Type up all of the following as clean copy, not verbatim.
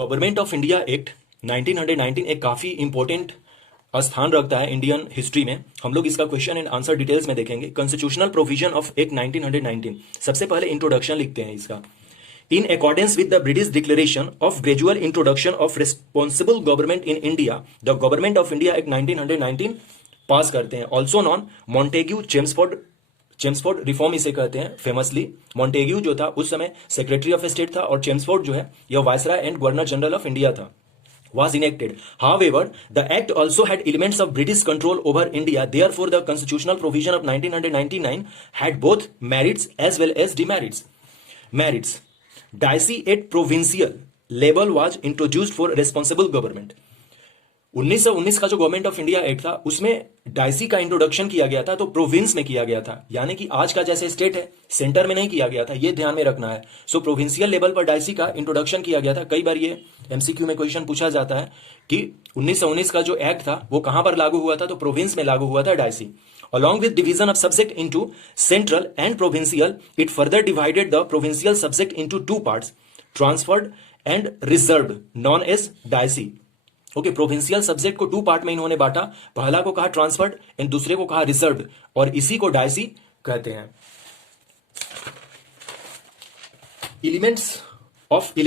Government of India act 1919 एक काफ़ी important स्थान रखता है इंडियन हिस्ट्री में। हम लोग इसका क्वेश्चन एंड आंसर डिटेल्स में देखेंगे। कॉन्स्टिट्यूशनल प्रोविजन ऑफ एक्ट 1919, सबसे पहले इंट्रोडक्शन लिखते हैं इसका। In accordance with the British declaration of gradual introduction of responsible government in India, the government of India act 1919 pass करते हैं। Also known Montagu Chelmsford reform इसे कहते हैं फेमसली। मॉन्टेग्यू जो था उस समय सेक्रेटरी ऑफ स्टेट था और चेम्सफोर्ड जो है यह viceroy and governor general of India था। Was enacted. However, the act also had elements of British control over India. Therefore, the constitutional provision of 1999 had both merits as well as demerits. Merits. Diocese at provincial level was introduced for responsible government. 1919 का जो government of India act था उसमें Dicey का introduction किया गया था, तो province में किया गया था, यानी कि आज का जैसे स्टेट है सेंटर में नहीं किया गया था, ये ध्यान में रखना है। सो प्रोविंशियल लेवल पर डायसी का इंट्रोडक्शन किया गया था। कई बार ये एमसीक्यू में क्वेश्चन पूछा जाता है कि 1919 का जो एक्ट था वो कहां पर लागू हुआ था, तो प्रोविंस में लागू हुआ था Dicey. Along with division of subject into central and provincial, it further divided the provincial subject into two parts, transferred and reserved, known as diocese. Okay, provincial subject को टू पार्ट में इन्होंने बांटा। पहला को कहा ट्रांसफर्ड एंड दूसरे को कहा रिजर्व्ड, और इसी को डायसी कहते हैं। एलिमेंट्स ऑफ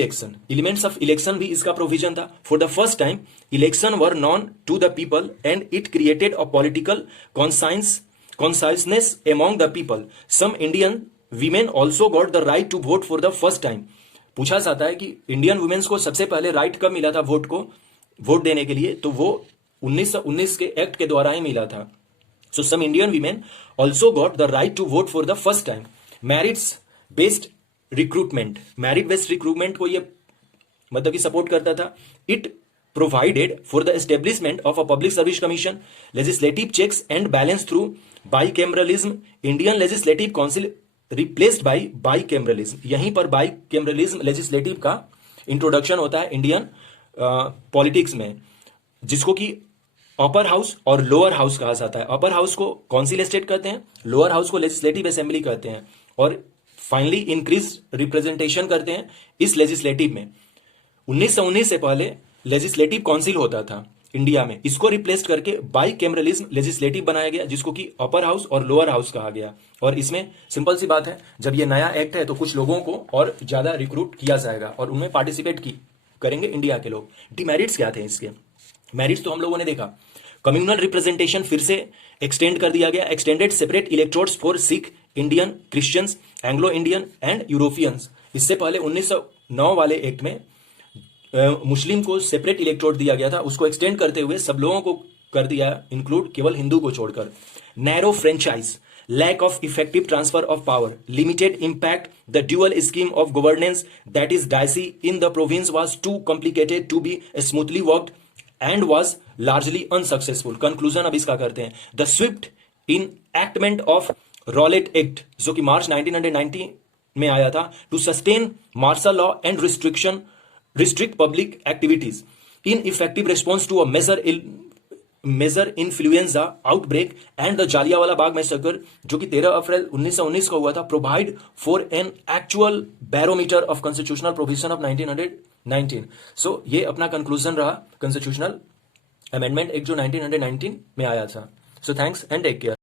इलेक्शन भी इसका प्रोविजन था। For the first time election were known to the people and it created a political consciousness among the people. Some Indian women also got the right to vote for the first time. पूछा जाता है कि Indian women's को सबसे पहले right कब मिला था वोट देने के लिए, तो वो 1919 के एक्ट के द्वारा ही मिला था। So some Indian women also got the right to vote for the first time. Merit based recruitment को ये मतलब कि सपोर्ट करता था। It provided for the establishment of a public service commission, legislative checks and balance through bicameralism. Indian legislative council replaced by bicameralism. यहीं पर bicameralism legislative का introduction होता है इंडियन पॉलिटिक्स में, जिसको कि अपर हाउस और लोअर हाउस कहा जाता है। अपर हाउस को काउंसिल स्टेट कहते हैं, लोअर हाउस को लेजिस्लेटिव असेंबली कहते हैं, और फाइनली इंक्रीज रिप्रेजेंटेशन करते हैं इस लेजिस्लेटिव में। 1919 से पहले लेजिस्लेटिव काउंसिल होता था इंडिया में, इसको रिप्लेस करके बाइकैमरलिज्म लेजिस्लेटिव बनाया गया, जिसको कि अपर हाउस और लोअर हाउस कहा गया। और इसमें सिंपल सी बात है, जब ये नया एक्ट है तो कुछ लोगों को और ज्यादा रिक्रूट किया जाएगा और उनमें पार्टिसिपेट करेंगे इंडिया के लोग। डिमेरिट्स क्या थे इसके? मेरिट्स तो हम लोगों ने देखा। कम्युनल रिप्रेजेंटेशन फिर से एक्सटेंड कर दिया गया। Extended separate electorates for Sikh, Indian, Christians, Anglo Indian and Europeans. इससे पहले 1909 वाले एक्ट में मुस्लिम को सेपरेट इलेक्टोरेट दिया गया था, उसको एक्सटेंड करते हुए सब लोगों को कर दिया इंक्लूड, केवल हिंदू को छोड़कर। Narrow franchise, lack of effective transfer of power, limited impact, the dual scheme of governance, that is diocese in the province, was too complicated to be smoothly worked and was largely unsuccessful. Conclusion अब इसका करते हैं। The swift enactment of Rowlatt Act, जो कि मार्च 1990 में आया था, to sustain martial law and restrict public activities, ineffective response to a major influenza outbreak and the Jallianwala Bagh massacre, जो कि 13 अप्रैल 1919 को हुआ था, provide for an actual barometer of constitutional provision of 1919। So ये अपना कंक्लूजन रहा कॉन्स्टिट्यूशनल अमेंडमेंट एक्ट जो 1919 में आया था। So thanks and take care.